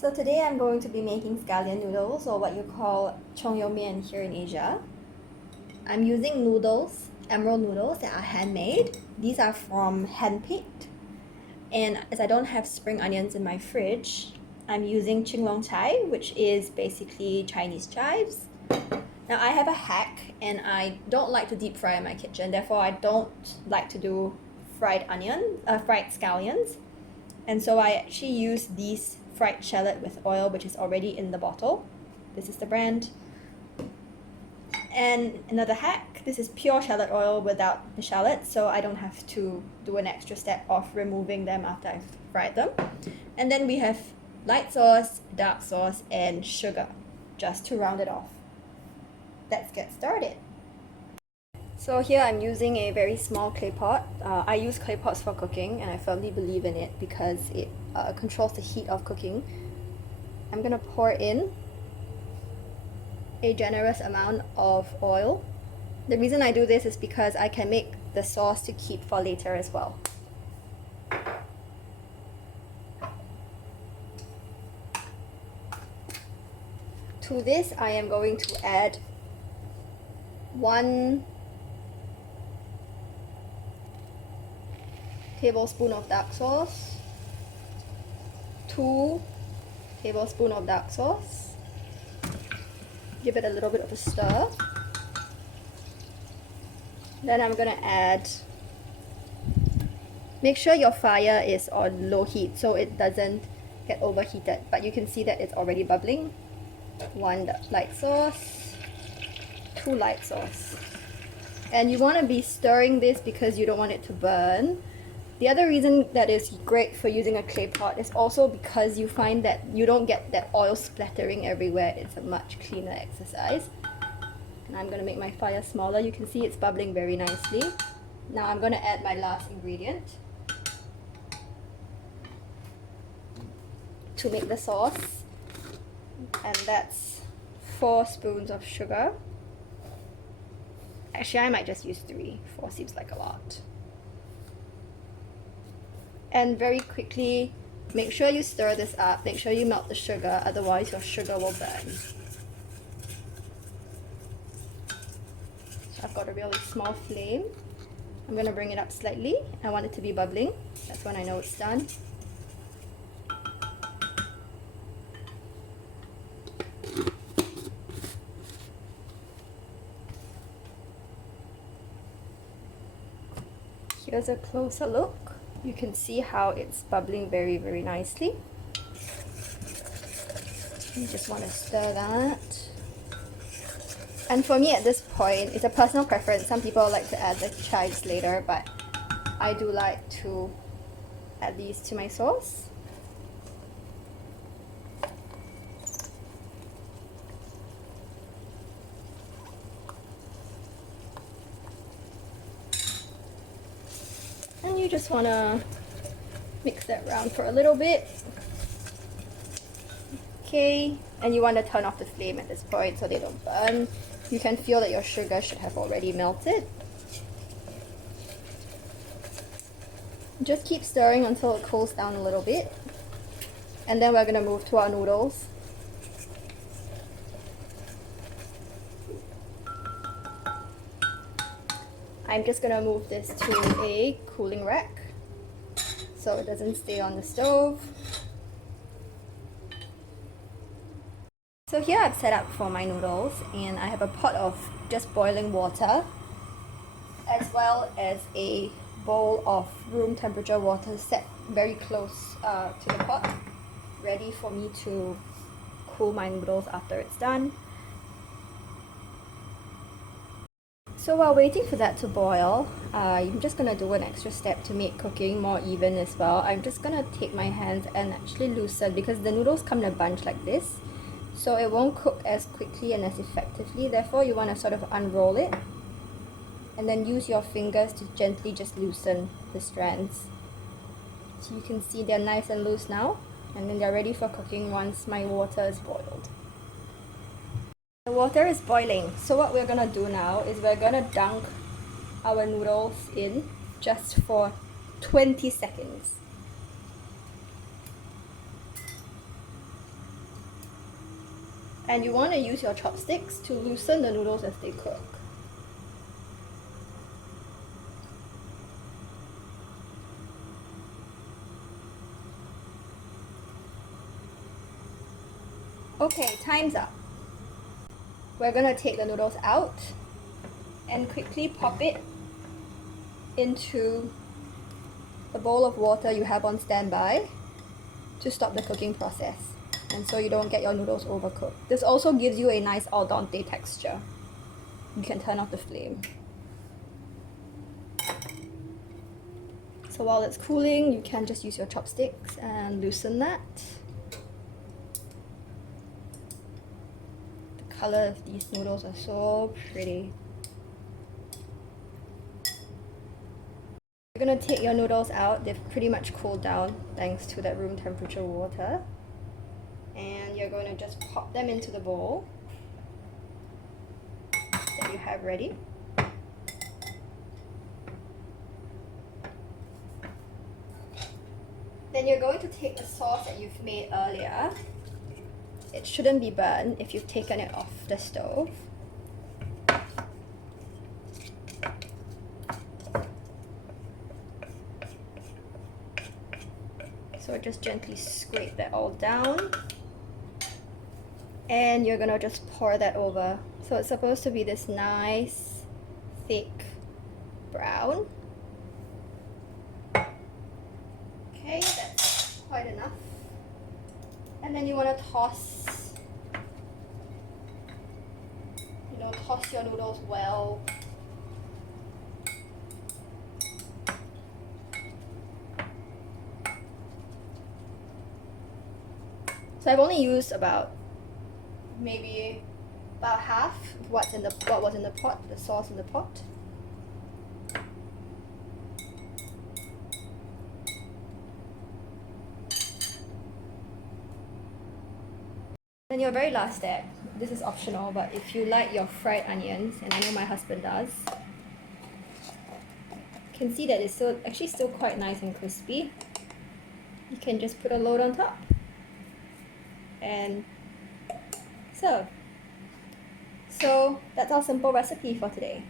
So today I'm going to be making scallion noodles, or what you call mian here in Asia. I'm using noodles, emerald noodles that are handmade. These are from handpicked. And as I don't have spring onions in my fridge, I'm using Chai, which is basically Chinese chives. Now I have a hack, and I don't like to deep fry in my kitchen, therefore I don't like to do fried scallions. And so I actually use these fried shallot with oil, which is already in the bottle. This is the brand. And another hack, this is pure shallot oil without the shallots, so I don't have to do an extra step of removing them after I've fried them. And then we have light sauce, dark sauce, and sugar, just to round it off. Let's get started. So here I'm using a very small clay pot. I use clay pots for cooking, and I firmly believe in it because it controls the heat of cooking. I'm gonna pour in a generous amount of oil. The reason I do this is because I can make the sauce to keep for later as well. To this, I am going to add 1 tablespoon of dark sauce, 2 tablespoons of dark sauce. Give it a little bit of a stir. Then I'm gonna add, make sure your fire is on low heat so it doesn't get overheated, but you can see that it's already bubbling. 1 light sauce, 2 light sauce. And you want to be stirring this because you don't want it to burn. The other reason that is great for using a clay pot is also because you find that you don't get that oil splattering everywhere. It's a much cleaner exercise. And I'm going to make my fire smaller. You can see it's bubbling very nicely. Now I'm going to add my last ingredient to make the sauce. And that's 4 spoons of sugar. Actually, I might just use 3. 4 seems like a lot. And very quickly, make sure you stir this up. Make sure you melt the sugar, otherwise your sugar will burn. So I've got a really small flame. I'm going to bring it up slightly. I want it to be bubbling. That's when I know it's done. Here's a closer look. You can see how it's bubbling very, very nicely. You just want to stir that. And for me at this point, it's a personal preference. Some people like to add the chives later, but I do like to add these to my sauce. And you just want to mix that around for a little bit. Okay, and you want to turn off the flame at this point so they don't burn. You can feel that your sugar should have already melted. Just keep stirring until it cools down a little bit. And then we're going to move to our noodles. I'm just going to move this to a cooling rack so it doesn't stay on the stove. So here I've set up for my noodles, and I have a pot of just boiling water as well as a bowl of room temperature water set very close to the pot, ready for me to cool my noodles after it's done. So while waiting for that to boil, I'm just going to do an extra step to make cooking more even as well. I'm just going to take my hands and actually loosen, because the noodles come in a bunch like this, so it won't cook as quickly and as effectively. Therefore, you want to sort of unroll it and then use your fingers to gently just loosen the strands. So you can see they're nice and loose now, and then they're ready for cooking once my water is boiled. The water is boiling, so what we're gonna do now is we're gonna dunk our noodles in just for 20 seconds. And you want to use your chopsticks to loosen the noodles as they cook. Okay, time's up. We're gonna take the noodles out and quickly pop it into the bowl of water you have on standby to stop the cooking process, and so you don't get your noodles overcooked. This also gives you a nice al dente texture. You can turn off the flame. So while it's cooling, you can just use your chopsticks and loosen that. The color of these noodles are so pretty. You're gonna take your noodles out. They've pretty much cooled down thanks to that room temperature water. And you're going to just pop them into the bowl that you have ready. Then you're going to take the sauce that you've made earlier. It shouldn't be burned if you've taken it off the stove. So just gently scrape that all down. And you're gonna just pour that over. So it's supposed to be this nice, thick brown. Okay, that's quite enough. And then you want to toss your noodles well. So I've only used maybe about half what was in the pot, the sauce in the pot. Then your very last step, this is optional, but if you like your fried onions, and I know my husband does, you can see that it's actually still quite nice and crispy. You can just put a load on top and serve. So that's our simple recipe for today.